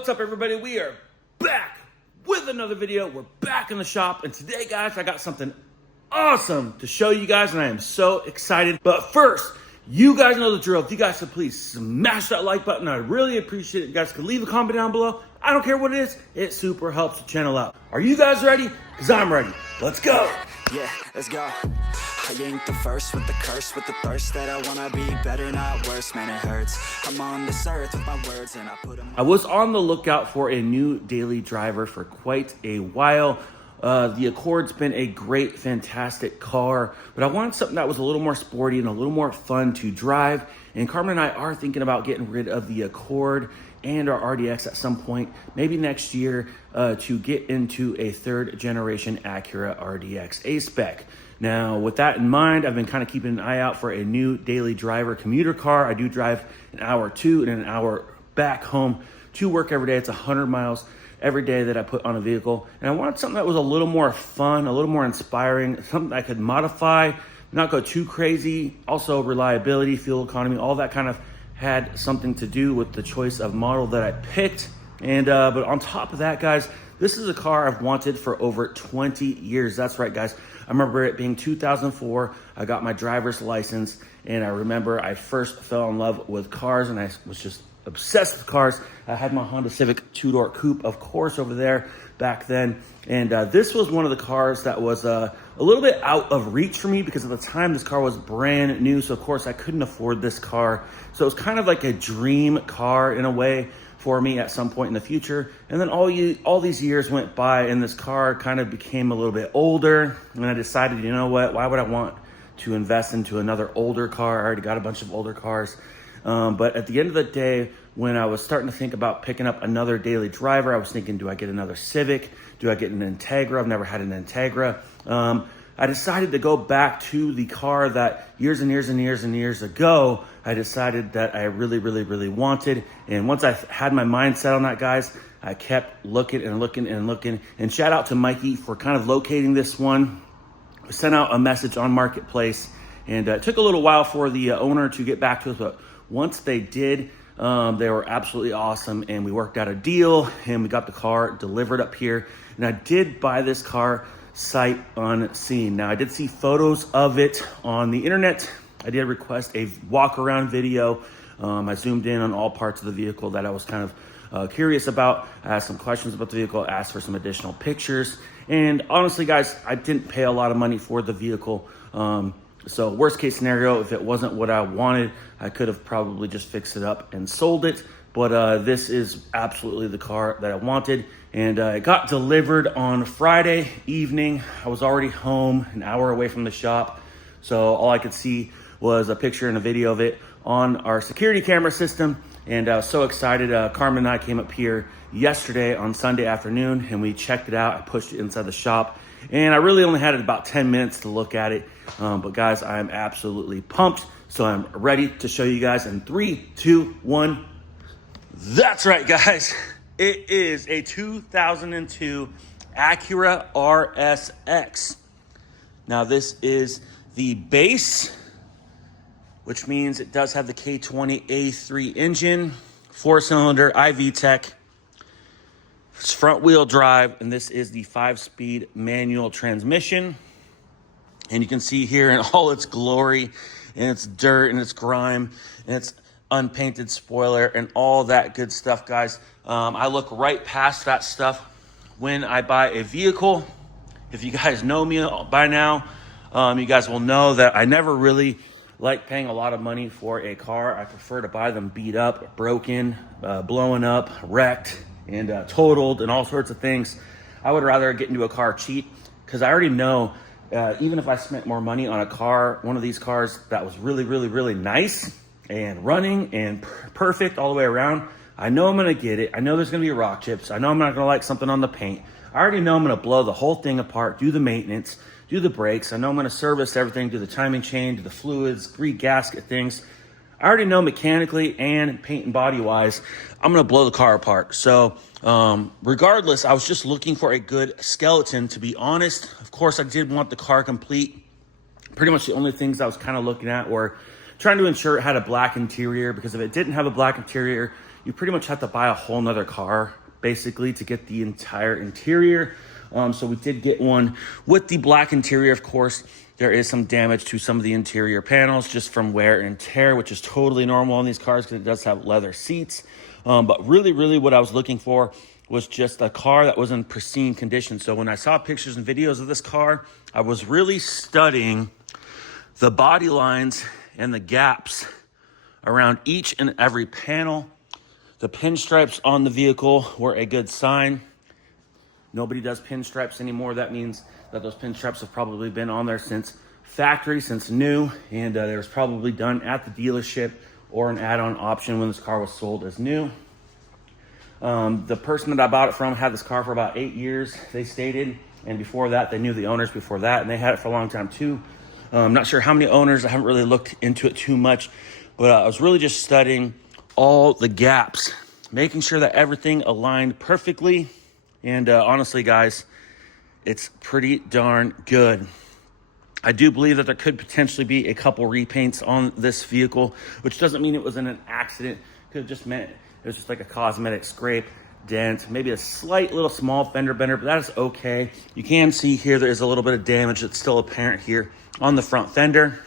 What's up, everybody? We are back with another video. We're back in the shop, and today, guys, I got something awesome to show you guys, and I am so excited. But first, you guys know the drill. If you guys could please smash that like button, I'd really appreciate it. You guys could leave a comment down below. I don't care what it is. It super helps the channel out. Are you guys ready? Because I'm ready. Let's go. Yeah, let's go. I ain't the first with the curse, with the thirst that I wanna be better, not worse, man, it hurts. I'm on this earth with my words and I put them. I was on the lookout for a new daily driver for quite a while. The Accord's been a great, fantastic car, but I wanted something that was a little more sporty and a little more fun to drive. And Karmen and I are thinking about getting rid of the Accord and our RDX at some point, maybe next year, to get into a third generation Acura RDX A-Spec. Now, with that in mind, I've been kind of keeping an eye out for a new daily driver commuter car. I do drive an hour to and an hour back home to work every day. It's 100 miles every day that I put on a vehicle. And I wanted something that was a little more fun, a little more inspiring, something I could modify, not go too crazy. Also, reliability, fuel economy, all that kind of had something to do with the choice of model that I picked. And but on top of that, guys, this is a car I've wanted for over 20 years. That's right, guys. I remember it being 2004. I got my driver's license, and I remember I first fell in love with cars, and I was just obsessed with cars. I had my Honda Civic two-door coupe, of course, over there back then. And this was one of the cars that was a little bit out of reach for me because at the time this car was brand new. So, of course, I couldn't afford this car. So it was kind of like a dream car in a way for me at some point in the future. And then all these years went by, and this car kind of became a little bit older. And I decided, you know what, why would I want to invest into another older car? I already got a bunch of older cars. But at the end of the day, when I was starting to think about picking up another daily driver, I was thinking, do I get another Civic? Do I get an Integra? I've never had an Integra. I decided to go back to the car that years and years and years and years ago, I decided that I really, really, really wanted. And once I had my mind set on that, guys, I kept looking and looking and looking. And shout out to Mikey for kind of locating this one. I sent out a message on Marketplace, and it took a little while for the owner to get back to us, but once they did, they were absolutely awesome, and we worked out a deal, and we got the car delivered up here. And I did buy this car sight unseen. Now, I did see photos of it on the internet. I did request a walk-around video. I zoomed in on all parts of the vehicle that I was kind of curious about. I asked some questions about the vehicle, asked for some additional pictures. And honestly, guys, I didn't pay a lot of money for the vehicle. So worst case scenario, if it wasn't what I wanted, I could have probably just fixed it up and sold it. But this is absolutely the car that I wanted. And it got delivered on Friday evening. I was already home, an hour away from the shop. So all I could see was a picture and a video of it on our security camera system. And I was so excited. Karmen and I came up here yesterday on Sunday afternoon, and we checked it out. I pushed it inside the shop. And I really only had about 10 minutes to look at it. But guys, I'm absolutely pumped. So I'm ready to show you guys in 3, 2, 1. That's right, guys. It is a 2002 Acura RSX. Now, this is the base, which means it does have the K20A3 engine, 4-cylinder iVTEC. It's front-wheel drive, and this is the 5-speed manual transmission. And you can see here in all its glory, and its dirt, and its grime, and its unpainted spoiler, and all that good stuff, guys. I look right past that stuff when I buy a vehicle. If you guys know me by now, you guys will know that I never really like paying a lot of money for a car. I prefer to buy them beat up, broken, blowing up, wrecked, and totaled, and all sorts of things. I would rather get into a car cheap, because I already know, even if I spent more money on a car, one of these cars that was really, really, really nice and running and perfect all the way around, I know I'm gonna get it. I know there's gonna be rock chips. I know I'm not gonna like something on the paint. I already know I'm gonna blow the whole thing apart, do the maintenance, do the brakes. I know I'm gonna service everything, do the timing chain, do the fluids, re-gasket things. I already know mechanically and paint and body wise, I'm gonna blow the car apart. So regardless, I was just looking for a good skeleton, to be honest. Of course, I did want the car complete. Pretty much the only things I was kind of looking at were trying to ensure it had a black interior, because if it didn't have a black interior, you pretty much have to buy a whole nother car basically to get the entire interior. So we did get one with the black interior. Of course, there is some damage to some of the interior panels just from wear and tear, which is totally normal on these cars because it does have leather seats. But really what I was looking for was just a car that was in pristine condition. So when I saw pictures and videos of this car, I was really studying the body lines and the gaps around each and every panel. The pinstripes on the vehicle were a good sign. Nobody does pinstripes anymore. That means that those pinstripes have probably been on there since factory, since new, and they was probably done at the dealership or an add-on option when this car was sold as new. The person that I bought it from had this car for about 8 years, they stated, and before that, they knew the owners before that, and they had it for a long time too. I'm not sure how many owners. I haven't really looked into it too much, but I was really just studying all the gaps, making sure that everything aligned perfectly. And honestly, guys, it's pretty darn good. I do believe that there could potentially be a couple repaints on this vehicle, which doesn't mean it was in an accident. Could have just meant it was just like a cosmetic scrape, dent, maybe a slight little small fender bender, but that is okay. You can see here there is a little bit of damage that's still apparent here on the front fender.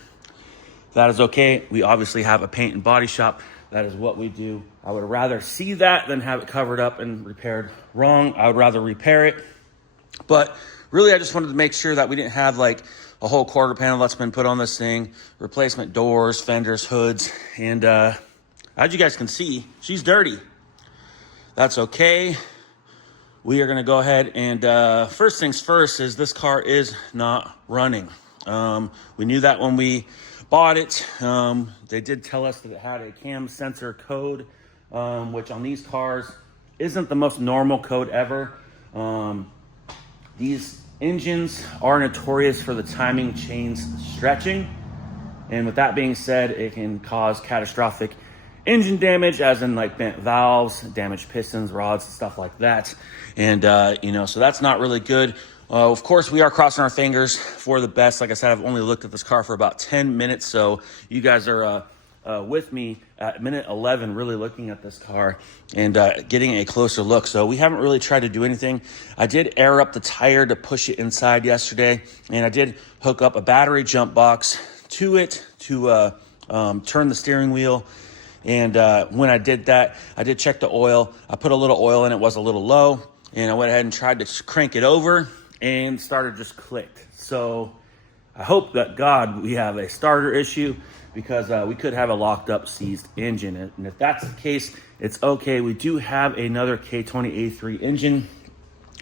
That is okay. We obviously have a paint and body shop. That is what we do. I would rather see that than have it covered up and repaired wrong. I would rather repair it. But really, I just wanted to make sure that we didn't have like a whole quarter panel that's been put on this thing, replacement doors, fenders, hoods, and as you guys can see, she's dirty. That's okay. We are gonna go ahead and first things first is this car is not running. We knew that when we bought it. They did tell us that it had a cam sensor code, which on these cars isn't the most normal code ever. These engines are notorious for the timing chains stretching. And with that being said, it can cause catastrophic engine damage, as in like bent valves, damaged pistons, rods, stuff like that. And, so that's not really good. Of course, we are crossing our fingers for the best. Like I said, I've only looked at this car for about 10 minutes. So you guys are with me at minute 11, really looking at this car and getting a closer look. So we haven't really tried to do anything. I did air up the tire to push it inside yesterday. And I did hook up a battery jump box to it to turn the steering wheel. And when I did that, I did check the oil. I put a little oil in, it was a little low. And I went ahead and tried to crank it over and starter just clicked. So I hope that God we have a starter issue, because we could have a locked up seized engine. And if that's the case, it's okay. We do have another K20A3 engine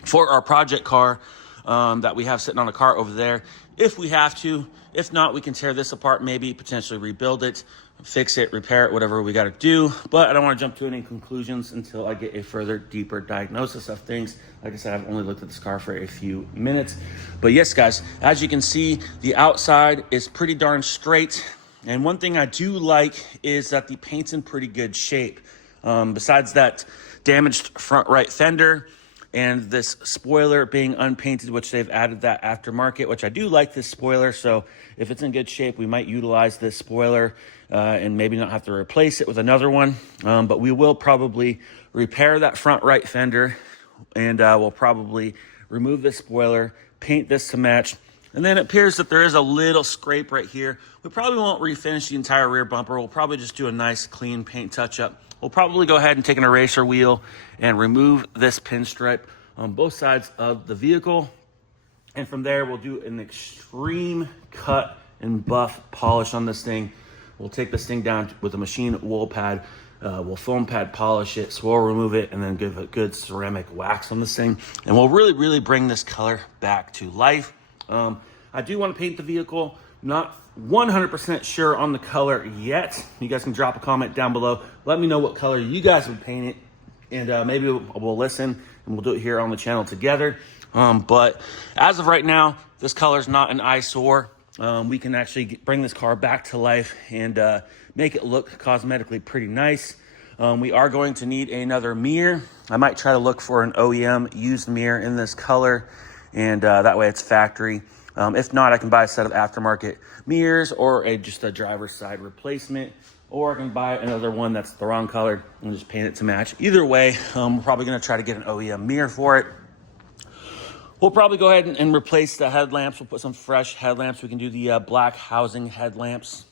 for our project car that we have sitting on a cart over there if we have to. If not, we can tear this apart, maybe potentially rebuild it, fix it, repair it, whatever we got to do. But I don't want to jump to any conclusions until I get a further deeper diagnosis of things. Like I said, I've only looked at this car for a few minutes. But yes, guys, as you can see, the outside is pretty darn straight. And one thing I do like is that the paint's in pretty good shape. Besides that damaged front right fender and this spoiler being unpainted, which they've added that aftermarket, which I do like this spoiler. So if it's in good shape, we might utilize this spoiler and maybe not have to replace it with another one. But we will probably repair that front right fender, and we'll probably remove this spoiler, paint this to match. And then it appears that there is a little scrape right here. We probably won't refinish the entire rear bumper. We'll probably just do a nice clean paint touch-up. We'll probably go ahead and take an eraser wheel and remove this pinstripe on both sides of the vehicle. And from there, we'll do an extreme cut and buff polish on this thing. We'll take this thing down with a machine wool pad. We'll foam pad polish it, swirl remove it, and then give a good ceramic wax on this thing. And we'll really bring this color back to life. I do want to paint the vehicle. Not 100% sure on the color yet. You guys can drop a comment down below. Let me know what color you guys would paint it. And maybe we'll listen and we'll do it here on the channel together. But as of right now, this color is not an eyesore. We can actually bring this car back to life and make it look cosmetically pretty nice. We are going to need another mirror. I might try to look for an OEM used mirror in this color, and that way it's factory. If not, I can buy a set of aftermarket mirrors or just a driver's side replacement. or I can buy another one that's the wrong color and just paint it to match. Either way, we're probably gonna try to get an OEM mirror for it. We'll probably go ahead and replace the headlamps. We'll put some fresh headlamps. We can do the black housing headlamps.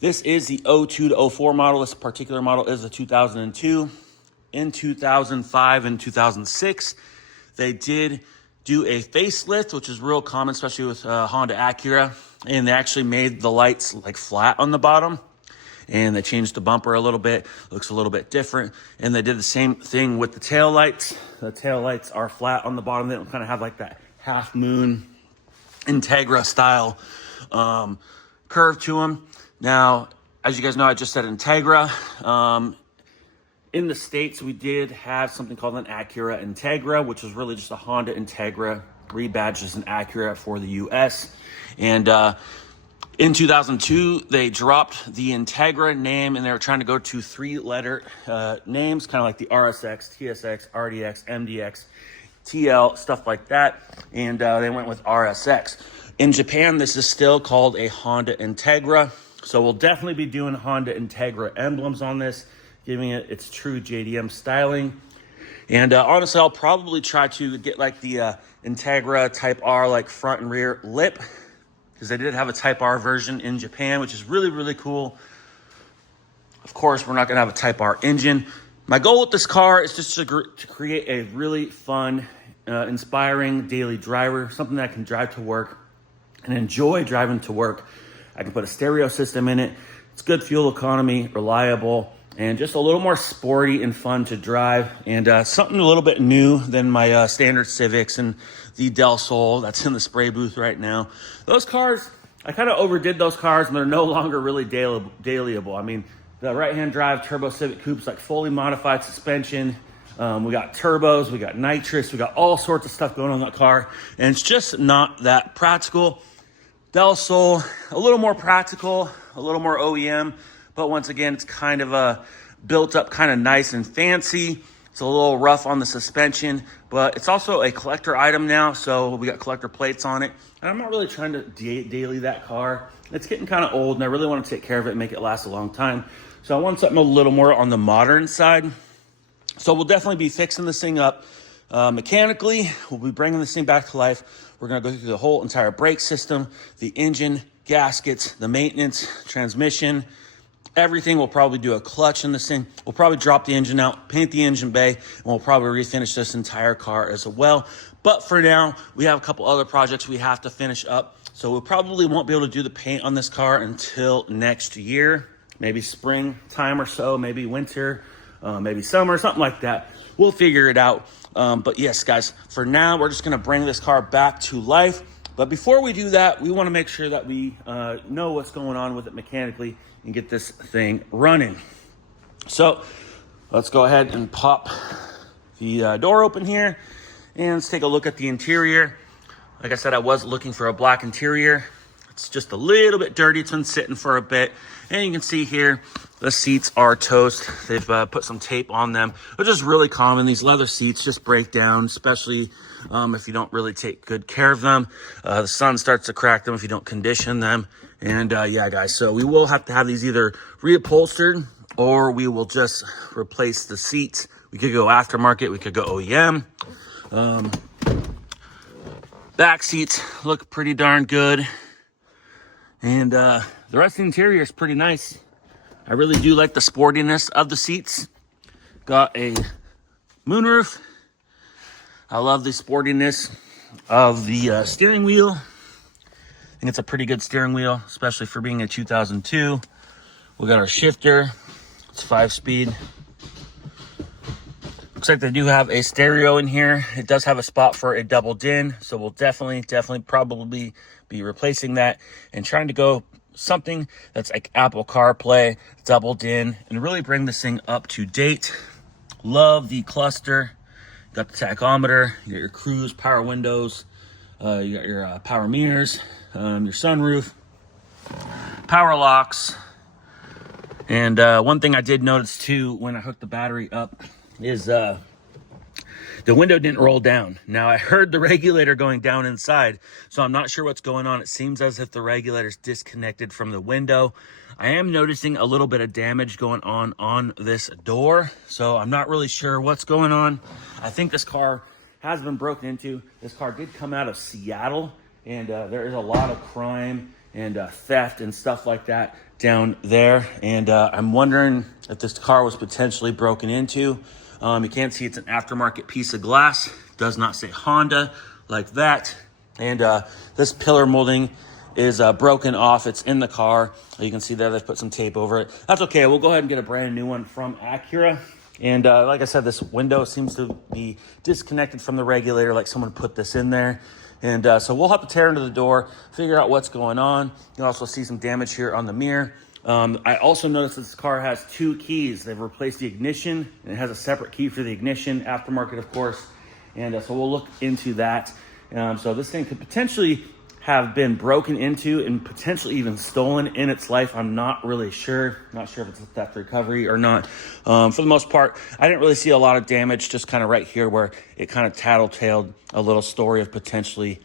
This is the 02 to 04 model. This particular model is a 2002. In 2005 and 2006, they did do a facelift, which is real common, especially with Honda Acura. And they actually made the lights like flat on the bottom. And they changed the bumper a little bit. Looks a little bit different. And they did the same thing with the tail lights. The tail lights are flat on the bottom. They don't kind of have like that half moon Integra style curve to them. Now, as you guys know, I just said Integra. In the States, we did have something called an Acura Integra, which is really just a Honda Integra rebadged as an Acura for the US. And in 2002, they dropped the Integra name, and they were trying to go to 3-letter names, kind of like the RSX, TSX, RDX, MDX, TL, stuff like that. And they went with RSX. In Japan, this is still called a Honda Integra. So we'll definitely be doing Honda Integra emblems on this, giving it its true JDM styling. And honestly, I'll probably try to get like the Integra Type R, like front and rear lip, because they did have a Type R version in Japan, which is really, really cool. Of course, we're not gonna have a Type R engine. My goal with this car is just to create a really fun, inspiring daily driver, something that I can drive to work and enjoy driving to work. I can put a stereo system in it. It's good fuel economy, reliable, and just a little more sporty and fun to drive, and something a little bit new than my standard Civics and the Del Sol that's in the spray booth right now. Those cars, I kind of overdid those cars, and they're no longer really dailyable. I mean, the right-hand drive Turbo Civic Coupe's like fully modified suspension. We got turbos, we got nitrous, we got all sorts of stuff going on in that car, and it's just not that practical. Del Sol, a little more practical, a little more OEM, but once again, it's kind of built up kind of nice and fancy. It's a little rough on the suspension, but it's also a collector item now, so we got collector plates on it. And I'm not really trying to daily that car. It's getting kind of old, and I really want to take care of it and make it last a long time. So I want something a little more on the modern side. So we'll definitely be fixing this thing up mechanically. We'll be bringing this thing back to life. We're going to go through the whole entire brake system, the engine, gaskets, the maintenance, transmission, everything. We'll probably do a clutch in this thing. We'll probably drop the engine out, paint the engine bay, and we'll probably refinish this entire car as well. But for now, we have a couple other projects we have to finish up. So we probably won't be able to do the paint on this car until next year, maybe spring time or so, maybe winter, maybe summer, something like that. We'll figure it out. But yes, guys, for now, we're just going to bring this car back to life. But before we do that, we want to make sure that we know what's going on with it mechanically and get this thing running. So let's go ahead and pop the door open here, and let's take a look at the interior. Like I said, I was looking for a black interior. It's just a little bit dirty. It's been sitting for a bit. And you can see here, the seats are toast. They've put some tape on them, which is really common. These leather seats just break down, especially if you don't really take good care of them. The sun starts to crack them if you don't condition them. And yeah, guys, so we will have to have these either reupholstered, or we will just replace the seats. We could go aftermarket. We could go OEM. Back seats look pretty darn good. And the rest of the interior is pretty nice. I really do like the sportiness of the seats. Got a moonroof. I love the sportiness of the steering wheel. I think it's a pretty good steering wheel, especially for being a 2002. We got our shifter. It's 5-speed. Looks like they do have a stereo in here. It does have a spot for a double din, so we'll definitely probably be replacing that and trying to go something that's like Apple CarPlay, double din, and really bring this thing up to date. Love the cluster. Got the tachometer, you got your cruise, power windows, you got your power mirrors, your sunroof, power locks. And one thing I did notice too when I hooked the battery up is the window didn't roll down. Now I heard the regulator going down inside, so I'm not sure what's going on. It seems as if the regulator's disconnected from the window. I am noticing a little bit of damage going on this door, so I'm not really sure what's going on. I think this car has been broken into. This car did come out of Seattle, and there is a lot of crime and theft and stuff like that down there. And I'm wondering if this car was potentially broken into. You can't see it's an aftermarket piece of glass. It does not say Honda like that. And this pillar molding is broken off. It's in the car. You can see there they've put some tape over it. That's okay. We'll go ahead and get a brand new one from Acura. And like I said, this window seems to be disconnected from the regulator, like someone put this in there. And so we'll have to tear into the door, figure out what's going on. You can also see some damage here on the mirror. I also noticed that this car has 2 keys. They've replaced the ignition, and it has a separate key for the ignition, aftermarket, of course. And so we'll look into that. So this thing could potentially have been broken into and potentially even stolen in its life. I'm not really sure. Not sure if it's a theft recovery or not. For the most part, I didn't really see a lot of damage, just kind of right here where it kind of tattletaled a little story of potentially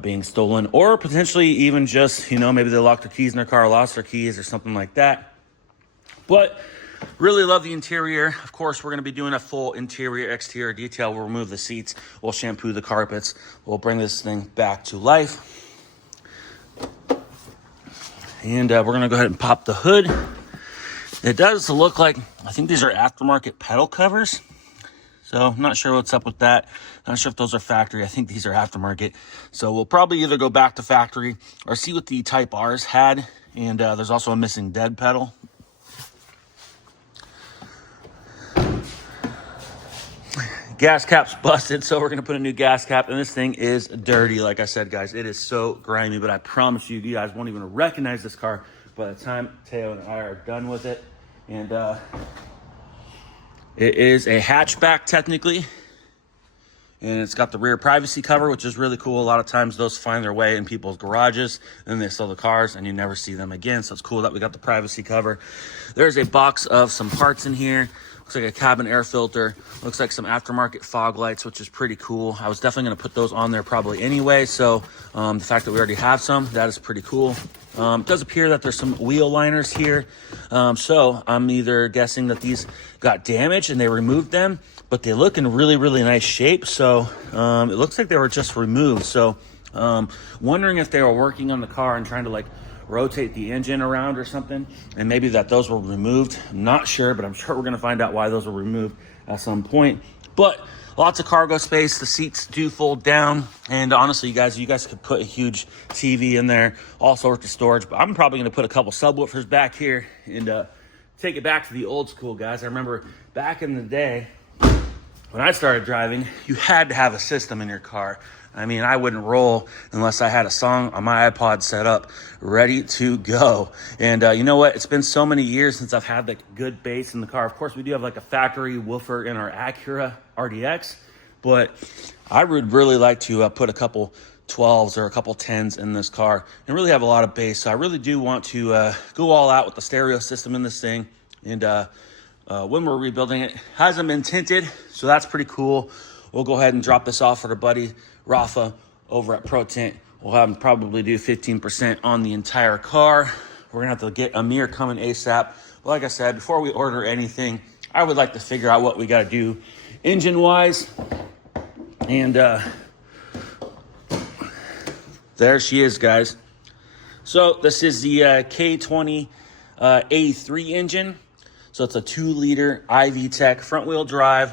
being stolen, or potentially even just, maybe they locked their keys in their car, lost their keys or something like that. But really love the interior. Of course, we're going to be doing a full interior, exterior detail. We'll remove the seats. We'll shampoo the carpets. We'll bring this thing back to life. And we're going to go ahead and pop the hood. It does look like, I think these are aftermarket pedal covers. So I'm not sure what's up with that. Not sure if those are factory. I think these are aftermarket. So we'll probably either go back to factory or see what the Type R's had. And there's also a missing dead pedal. Gas cap's busted, so we're going to put a new gas cap, and this thing is dirty. Like I said, guys, it is so grimy, but I promise you, you guys won't even recognize this car by the time Teo and I are done with it. And it is a hatchback, technically, and it's got the rear privacy cover, which is really cool. A lot of times those find their way in people's garages, and they sell the cars, and you never see them again, so it's cool that we got the privacy cover. There's a box of some parts in here. Looks like a cabin air filter. Looks like some aftermarket fog lights, which is pretty cool. I was definitely going to put those on there probably anyway. So the fact that we already have some, that is pretty cool. It does appear that there's some wheel liners here. So I'm either guessing that these got damaged and they removed them, but they look in really, really nice shape. So it looks like they were just removed. So wondering if they were working on the car and trying to rotate the engine around or something, and maybe that those were removed. I'm not sure, but I'm sure we're going to find out why those were removed at some point. But lots of cargo space. The seats do fold down, and honestly, you guys could put a huge TV in there, all sorts of storage. But I'm probably going to put a couple subwoofers back here and take it back to the old school, guys. I remember back in the day when I started driving, you had to have a system in your car. I mean, I wouldn't roll unless I had a song on my iPod set up, ready to go. And you know what? It's been so many years since I've had good bass in the car. Of course, we do have a factory woofer in our Acura RDX, but I would really like to put a couple 12s or a couple 10s in this car and really have a lot of bass. So I really do want to go all out with the stereo system in this thing. And when we're rebuilding it, hasn't been tinted, so that's pretty cool. We'll go ahead and drop this off for our buddy Rafa over at Pro Tint. We'll have him probably do 15% on the entire car. We're gonna have to get a mirror coming ASAP. But like I said, before we order anything, I would like to figure out what we gotta do engine-wise. And there she is, guys. So this is the K20 A3 engine. So it's a 2-liter IV Tech front-wheel drive,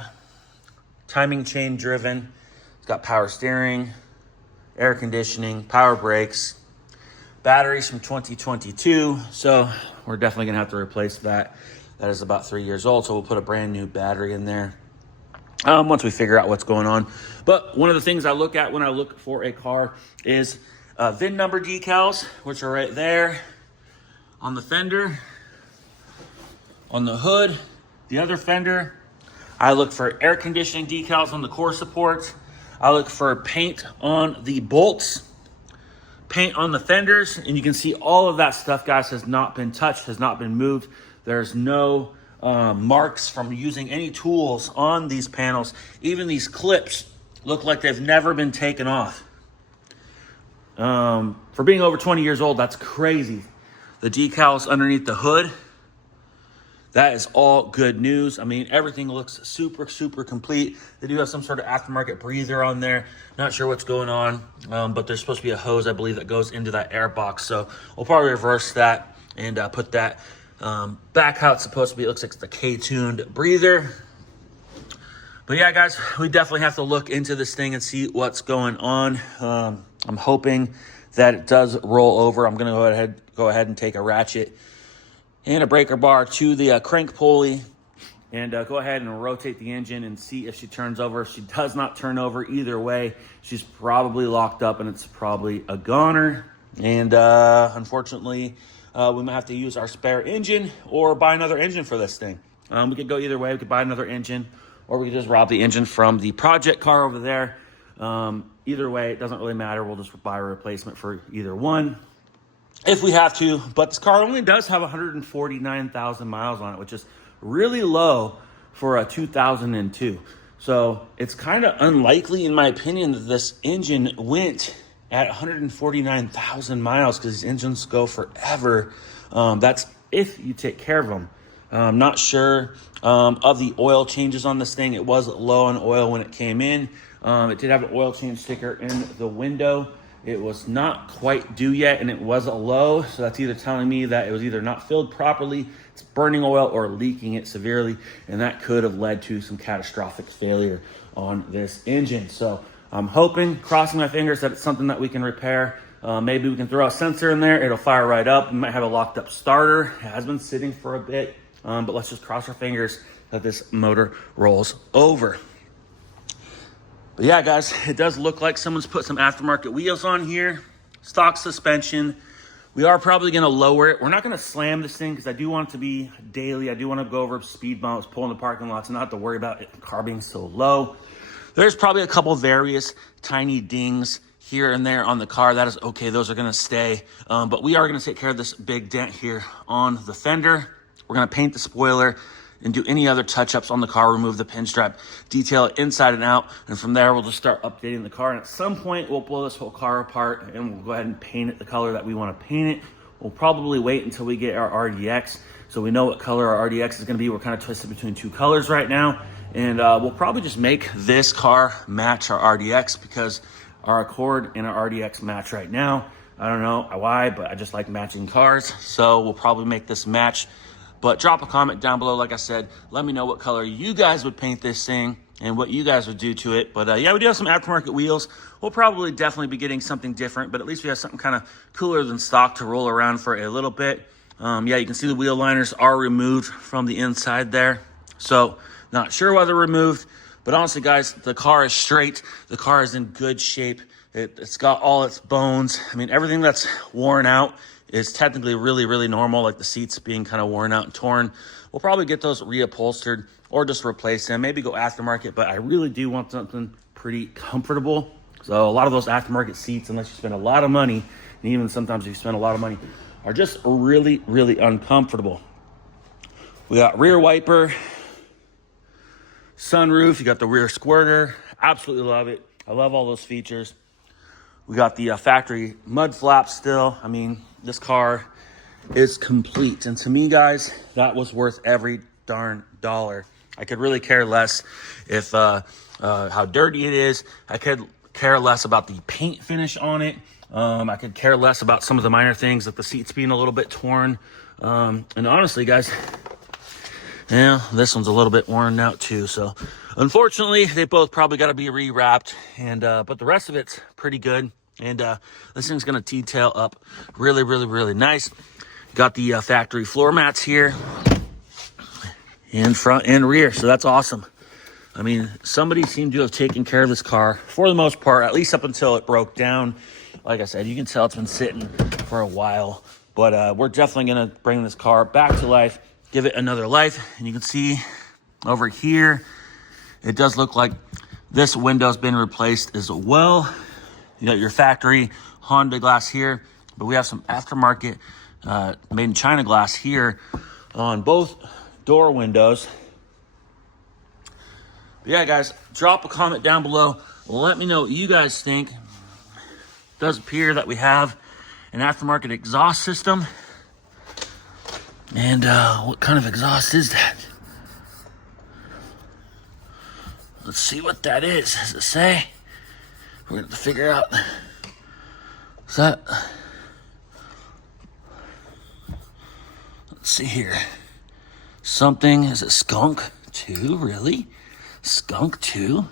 timing chain driven. It's got power steering, air conditioning, power brakes, batteries from 2022. So we're definitely gonna have to replace that. That is about 3 years old. So we'll put a brand new battery in there once we figure out what's going on. But one of the things I look at when I look for a car is VIN number decals, which are right there on the fender, on the hood, the other fender. I look for air conditioning decals on the core supports. I look for paint on the bolts, paint on the fenders, and you can see all of that stuff, guys, has not been touched, has not been moved. There's no marks from using any tools on these panels. Even these clips look like they've never been taken off. For being over 20 years old, that's crazy. The decals underneath the hood, that is all good news. I mean, everything looks super, super complete. They do have some sort of aftermarket breather on there. Not sure what's going on, but there's supposed to be a hose, I believe, that goes into that air box. So we'll probably reverse that and put that back how it's supposed to be. It looks like it's the K-tuned breather. But yeah, guys, we definitely have to look into this thing and see what's going on. I'm hoping that it does roll over. I'm going to go ahead and take a ratchet and a breaker bar to the crank pulley and go ahead and rotate the engine and see if she turns over. If she does not turn over, either way, she's probably locked up and it's probably a goner. And unfortunately, we might have to use our spare engine or buy another engine for this thing. We could go either way. We could buy another engine or we could just rob the engine from the project car over there. Either way, it doesn't really matter. We'll just buy a replacement for either one if we have to. But this car only does have 149,000 miles on it, which is really low for a 2002. So it's kind of unlikely, in my opinion, that this engine went at 149,000 miles because these engines go forever. That's if you take care of them. I'm not sure of the oil changes on this thing. It was low on oil when it came in. It did have an oil change sticker in the window. It was not quite due yet, and it was a low. So that's either telling me that it was either not filled properly, it's burning oil, or leaking it severely. And that could have led to some catastrophic failure on this engine. So I'm hoping, crossing my fingers, that it's something that we can repair. Maybe we can throw a sensor in there. It'll fire right up. We might have a locked up starter. It has been sitting for a bit. But let's just cross our fingers that this motor rolls over. But yeah, guys, it does look like someone's put some aftermarket wheels on here. Stock suspension. We are probably going to lower it. We're not going to slam this thing because I do want it to be daily. I do want to go over speed bumps, pull in the parking lots, and not have to worry about it, the car being so low. There's probably a couple various tiny dings here and there on the car. That is okay. Those are going to stay. But we are going to take care of this big dent here on the fender. We're going to paint the spoiler and do any other touch-ups on the car, remove the pinstripe, detail it inside and out, and from there we'll just start updating the car. And at some point we'll blow this whole car apart and we'll go ahead and paint it the color that we want to paint it. We'll probably wait until we get our RDX so we know what color our RDX is going to be. We're kind of twisted between two colors right now, and we'll probably just make this car match our RDX because our Accord and our RDX match right now. I don't know why, but I just like matching cars, so we'll probably make this match. But drop a comment down below. Like I said, let me know what color you guys would paint this thing and what you guys would do to it. But yeah, we do have some aftermarket wheels. We'll probably definitely be getting something different, but at least we have something kind of cooler than stock to roll around for a little bit. Yeah, you can see the wheel liners are removed from the inside there. So not sure why they're removed, but honestly, guys, the car is straight. The car is in good shape. It's got all its bones. I mean, everything that's worn out is technically really, really normal, like the seats being kind of worn out and torn. We'll probably get those reupholstered or just replace them, maybe go aftermarket, but I really do want something pretty comfortable. So a lot of those aftermarket seats, unless you spend a lot of money, and even sometimes if you spend a lot of money, are just really, really uncomfortable. We got rear wiper, sunroof, you got the rear squirter. Absolutely love it. I love all those features. We got the factory mud flaps still. I mean, this car is complete. And to me, guys, that was worth every darn dollar. I could really care less if how dirty it is. I could care less about the paint finish on it. I could care less about some of the minor things, like the seats being a little bit torn. And honestly, guys, yeah, this one's a little bit worn out too. So unfortunately, they both probably got to be rewrapped. And but the rest of it's pretty good. And this thing's going to detail up really, really, really nice. Got the factory floor mats here in front and rear. So that's awesome. I mean, somebody seemed to have taken care of this car for the most part, at least up until it broke down. Like I said, you can tell it's been sitting for a while. But we're definitely going to bring this car back to life, give it another life. And you can see over here, it does look like this window's been replaced as well. You got your factory Honda glass here, but we have some aftermarket made in China glass here on both door windows. But yeah, guys, drop a comment down below. Let me know what you guys think. It does appear that we have an aftermarket exhaust system. And what kind of exhaust is that? Let's see what that is. Does it say? We're going to have to figure out. Is that? Let's see here. Something, is it skunk 2? Really? Skunk 2?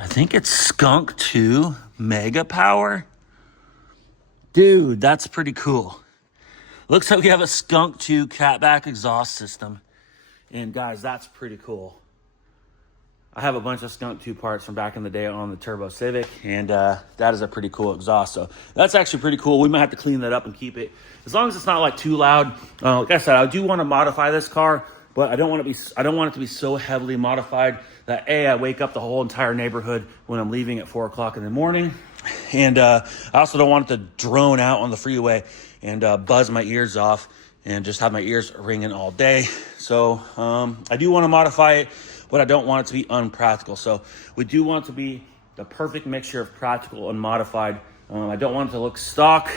I think it's skunk 2 mega power. Dude, that's pretty cool. Looks like we have a skunk 2 catback exhaust system. And guys, that's pretty cool. I have a bunch of skunk 2 parts from back in the day on the Turbo Civic, and that is a pretty cool exhaust. So that's actually pretty cool. We might have to clean that up and keep it, as long as it's not like too loud. Like I said, I do want to modify this car, but I don't want it to be so heavily modified that I wake up the whole entire neighborhood when I'm leaving at 4 o'clock in the morning. And I also don't want it to drone out on the freeway and buzz my ears off and just have my ears ringing all day. So I do want to modify it, but I don't want it to be unpractical. So we do want it to be the perfect mixture of practical and modified. I don't want it to look stock,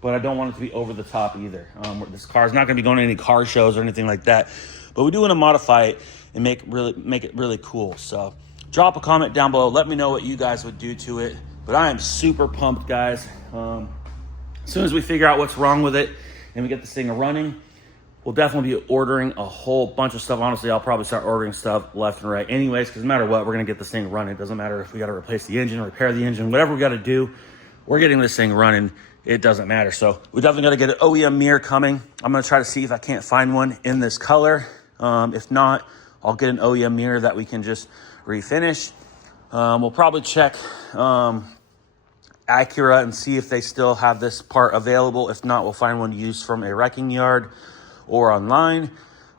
but I don't want it to be over the top either. This car is not going to be going to any car shows or anything like that, but we do want to modify it and make it really cool. So drop a comment down below. Let me know what you guys would do to it. But I am super pumped, guys. As soon as we figure out what's wrong with it and we get this thing running, we'll definitely be ordering a whole bunch of stuff. Honestly, I'll probably start ordering stuff left and right anyways, because no matter what, we're going to get this thing running. It doesn't matter if we got to replace the engine, repair the engine, whatever we got to do, we're getting this thing running. It doesn't matter. So we definitely got to get an OEM mirror coming. I'm going to try to see if I can't find one in this color. If not, I'll get an OEM mirror that we can just refinish. We'll probably check Acura and see if they still have this part available. If not, we'll find one used from a wrecking yard or online.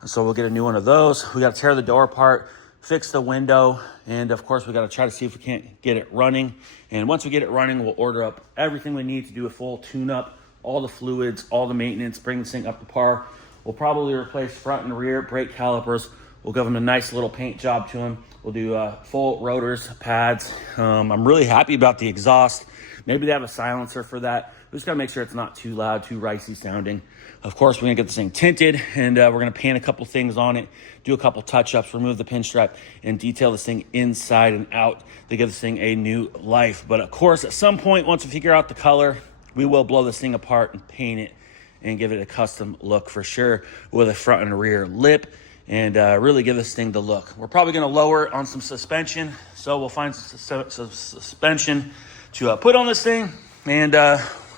So we'll get a new one of those. We got to tear the door apart, fix the window, and of course we got to try to see if we can't get it running. And once we get it running, we'll order up everything we need to do a full tune-up, all the fluids, all the maintenance, bring this thing up to par. We'll probably replace front and rear brake calipers. We'll give them a nice little paint job to them. We'll do full rotors, pads. I'm really happy about the exhaust. Maybe they have a silencer for that. We just gotta make sure it's not too loud, too ricey sounding. Of course, we're gonna get this thing tinted, and we're gonna paint a couple things on it, do a couple touch-ups, remove the pinstripe, and detail this thing inside and out to give this thing a new life. But of course, at some point, once we figure out the color, we will blow this thing apart and paint it and give it a custom look for sure, with a front and rear lip, and really give this thing the look. We're probably gonna lower on some suspension, so we'll find some suspension to put on this thing, and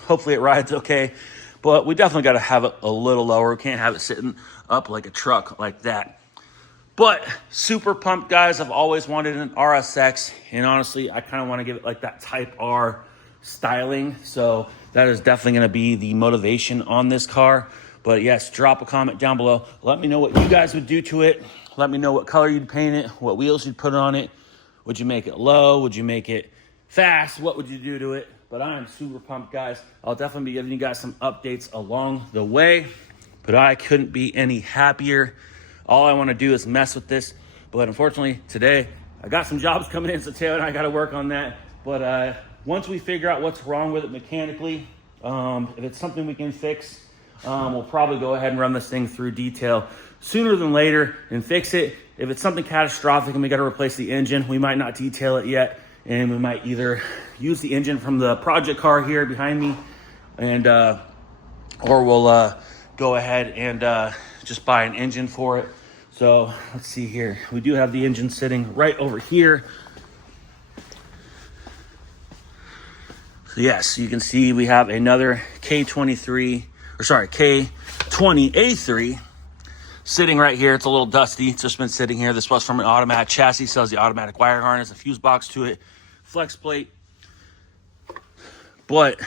hopefully it rides okay. But we definitely got to have it a little lower. We can't have it sitting up like a truck like that. But super pumped, guys. I've always wanted an RSX, and honestly, I kind of want to give it like that Type R styling. So that is definitely going to be the motivation on this car. But yes, drop a comment down below. Let me know what you guys would do to it. Let me know what color you'd paint it, what wheels you'd put on it. Would you make it low? Would you make it fast? What would you do to it? But I am super pumped, guys. I'll definitely be giving you guys some updates along the way, but I couldn't be any happier. All I want to do is mess with this, but unfortunately today I got some jobs coming in, so Taylor and I got to work on that. But once we figure out what's wrong with it mechanically, if it's something we can fix, we'll probably go ahead and run this thing through detail sooner than later and fix it. If it's something catastrophic and we got to replace the engine, we might not detail it yet, and we might either use the engine from the project car here behind me, and or we'll go ahead and just buy an engine for it. So let's see here. We do have the engine sitting right over here. So yes, you can see we have another K20A3 sitting right here. It's a little dusty. It's just been sitting here. This was from an automatic chassis. So has the automatic wire harness, a fuse box to it, flex plate. But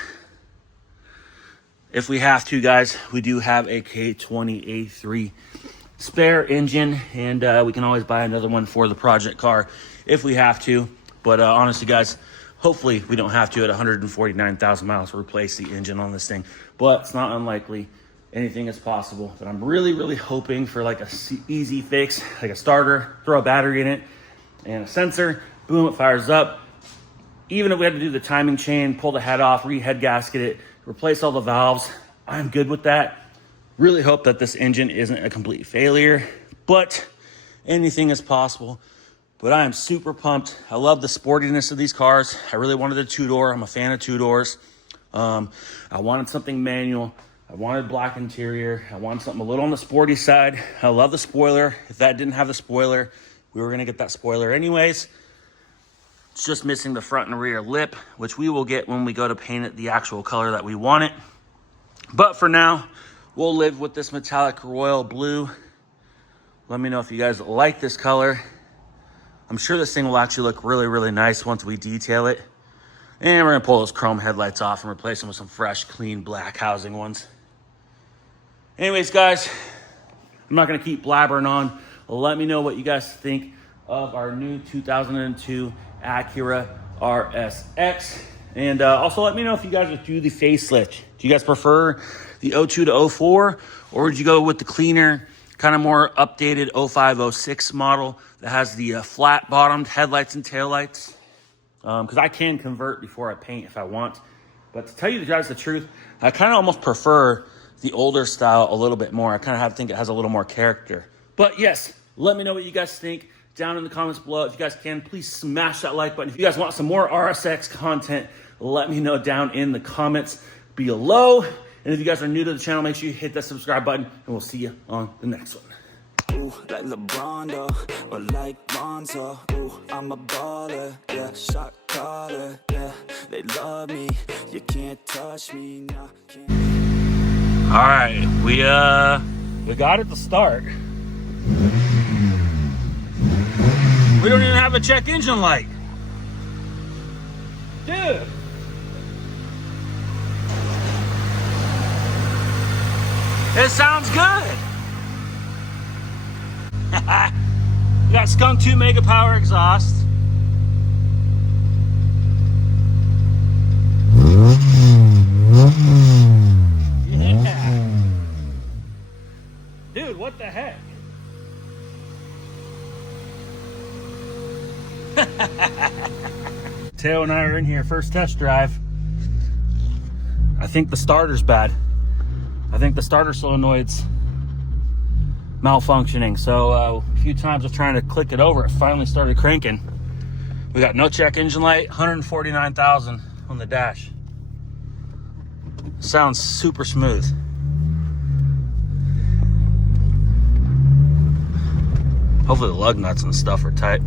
if we have to, guys, we do have a K20A3 spare engine, and we can always buy another one for the project car if we have to. But honestly, guys, hopefully we don't have to at 149,000 miles to replace the engine on this thing, but it's not unlikely. anything is possible. But I'm really, really hoping for like a easy fix, like a starter, throw a battery in it, and a sensor. Boom, it fires up. Even if we had to do the timing chain, pull the head off, re-head gasket it, replace all the valves, I'm good with that. Really hope that this engine isn't a complete failure, but anything is possible. But I am super pumped. I love the sportiness of these cars. I really wanted a two-door. I'm a fan of two-doors. I wanted something manual. I wanted black interior. I wanted something a little on the sporty side. I love the spoiler. If that didn't have the spoiler, we were gonna get that spoiler anyways. It's just missing the front and rear lip, which we will get when we go to paint it the actual color that we want it. But for now, we'll live with this metallic royal blue. Let me know if you guys like this color. I'm sure this thing will actually look really, really nice once we detail it. And we're gonna pull those chrome headlights off and replace them with some fresh, clean black housing ones. Anyways, guys, I'm not gonna keep blabbering on. Let me know what you guys think of our new 2002 Acura RSX. And also let me know if you guys would do the facelift. Do you guys prefer the 02 to 04, or would you go with the cleaner, kind of more updated 05, 06 model that has the flat bottomed headlights and taillights? Because I can convert before I paint if I want. But to tell you guys the truth, I kind of almost prefer the older style a little bit more. I kind of think it has a little more character. But yes, let me know what you guys think down in the comments below. If you guys can, please smash that like button. If you guys want some more RSX content, let me know down in the comments below. And if you guys are new to the channel, make sure you hit that subscribe button, and we'll see you on the next one. Ooh, like LeBron, though, or like Lonzo. Ooh, I'm a baller, yeah, shot caller, yeah. They love me, you can't touch me now. All right, we got it to start. We don't even have a check engine light. Dude. It sounds good. We got Skunk 2 Mega Power exhaust. Yeah. Dude, what the heck? Teo and I are in here, first test drive. I think the starter's bad. I think the starter solenoid's malfunctioning. So a few times of trying to click it over, it finally started cranking. We got no check engine light, 149,000 on the dash. Sounds super smooth. Hopefully the lug nuts and stuff are tight.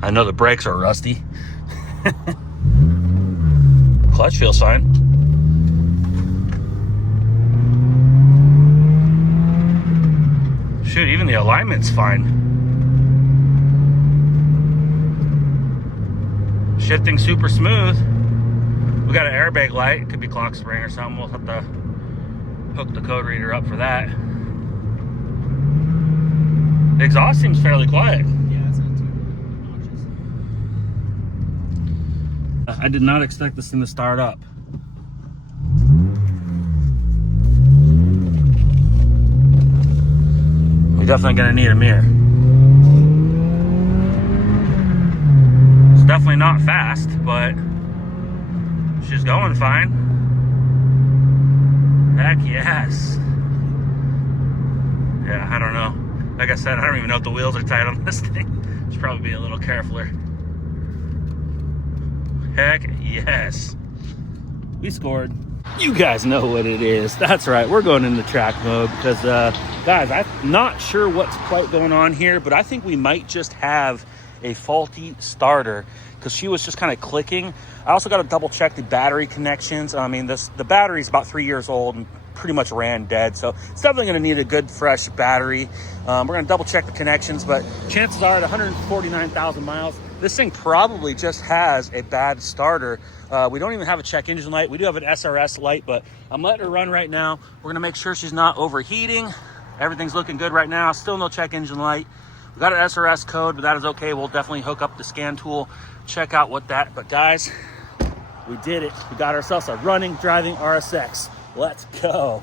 I know the brakes are rusty. Clutch feels fine. Shoot, even the alignment's fine. Shifting super smooth. We got an airbag light. It could be clock spring or something. We'll have to hook the code reader up for that. The exhaust seems fairly quiet. Yeah, it's not too obnoxious. I did not expect this thing to start up. We're definitely gonna need a mirror. It's definitely not fast, but she's going fine. Heck yes. Yeah, I don't know. Like I said, I don't even know if the wheels are tight on this thing. Should probably be a little carefuler. Heck yes. We scored. You guys know what it is. That's right. We're going into track mode because, guys, I'm not sure what's quite going on here, but I think we might just have a faulty starter because she was just kind of clicking. I also got to double check the battery connections. I mean, the battery's about 3 years old and pretty much ran dead, so it's definitely going to need a good fresh battery. We're going to double check the connections, but chances are at 149,000 miles, this thing probably just has a bad starter. We don't even have a check engine light. We do have an SRS light, but I'm letting her run right now. We're going to make sure she's not overheating. Everything's looking good right now. Still no check engine light. We got an SRS code, but that is okay. We'll definitely hook up the scan tool, check out what that, but guys, we did it. We got ourselves a running, driving RSX. Let's go.